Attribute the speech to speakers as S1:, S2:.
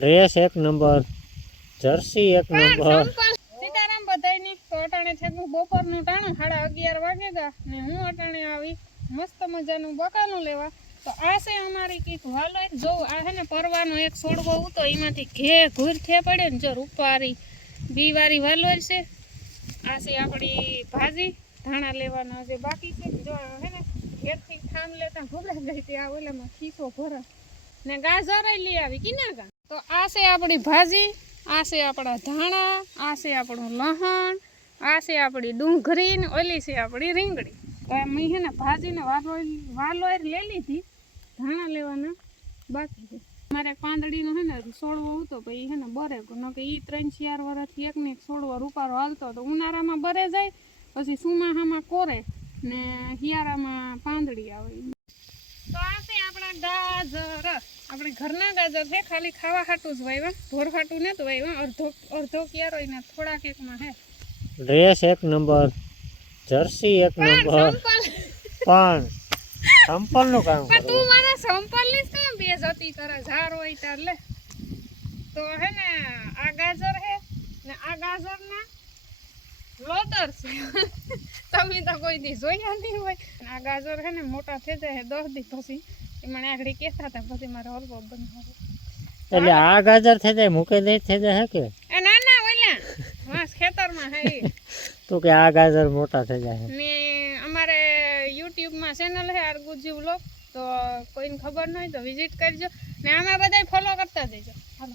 S1: Dress એક number jersey એક number.
S2: Sitaram બધાયની તો અટાણે છે. હું બપોરનું ટાણું સાડા અગિયાર વાગે ગા ને હું અટાણે આવી. મસ્ત મજાનું બકાનું લેવા. તો આ છે અમારી કીક હાલો જો આ છે ને પરવાનો એક છોડવો ઉતો એમાંથી ઘે ઘૂર થે પડે ને જો રૂપારી બીવારી વાલોર છે. આ છે આપણી ભાજી. ધાણા લેવાના જે બાકી છે. જો હે ને ઘેરથી ઠામ લેતા ભૂલા ગઈ હતી આ ઓલામાં ખીસો ભરા. ને ગાજર લઈ આવી. કિના કા તો આ છે આપણી ભાજી, આ છે આપણા ધાણા, આ છે આપણું લહણ, આ છે આપણી ડુંગળી ને ઓલી છે આપણી રીંગણી. તો એમ છે ભાજીને વાલો વાલોર લઈ લીધી, ધાણા લેવાના બાકી છે. મારે પાંદડીનો હે ને સોડવો હતો પછી હે ને બરે ન કે એ ત્રણ ચાર વર્ષથી એક ને એક સોડવો રૂપારો હાલતો તો ઉનાળામાં બરે જાય, પછી સુમાહામાં કોરે ને હિયારામાં પાંદડી આવે. તો આ છે આપણા આપણે ઘરના ગાજર છે ખાલી ખાવા હાટું જ વાવ્યા ઢોર હાટું નથી વાવ્યા અડધો અડધો ક્યારો ને થોડાક એકમાં હે.
S1: ડ્રેસ એક નંબર જર્સી એક નંબર.
S2: સંપલ.
S1: નું કામ
S2: પણ તું મારા સંપલની કેમ બે જતી કરે ઝાર હોય તાર લે. તો હે ને આ ગાજર હે ને આ ગાજર ના લોતર છે. તમે તો કોઈ દી જોયા નહીં હોય. આ ગાજર હે ને મોટા થઈ જાય દસ દી પછી. મને આગળ કેતા હતા પછી મારે હલવો બનાવો
S1: એટલે આ ગાજર થઈ જાય મૂકે દે થઈ જાય કે?
S2: એ ના ના ઓલા વાસ ખેતરમાં હે.
S1: તો કે આ ગાજર મોટા થઈ જાય
S2: ને અમારે યુટ્યુબમાં ચેનલ છે આરગુજી વ્લોગ. તો કોઈને ખબર ન હોય તો વિઝિટ કરજો. ને આમાં બધાય ફોલો કરતા જજો. હાલો.